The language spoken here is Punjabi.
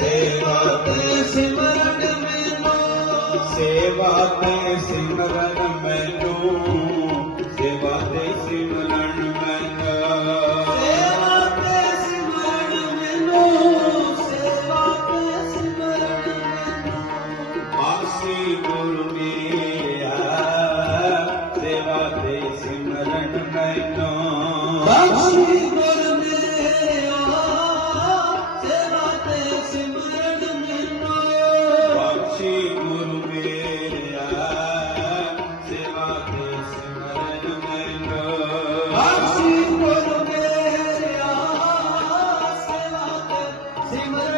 ਸੇਵਾ ਤੇ ਸਿਮਰਨ ਮੈਨੂੰ। ਸੇਵਾ ਤੇ ਸਿਮਰਨ ਮੈਨੂੰ। ਸੇਵਾ ਤੇ ਸਿਮਰਨ ਮੈਨੂੰ। ਸੇਵਾ ਤੇ ਸਿਮਰਨ ਮੈਨੂੰ। ਸੇਵਾ ਤੇ ਸਿਮਰਨ ਮੈਨੂੰ। ਆਸੀ ਗੁਰੂ ਮੇਰਾ ਸੇਵਾ ਤੇ ਸਿਮਰਨ ਮੈਨੂੰ। ਬਖਸ਼ੀ श्रीमद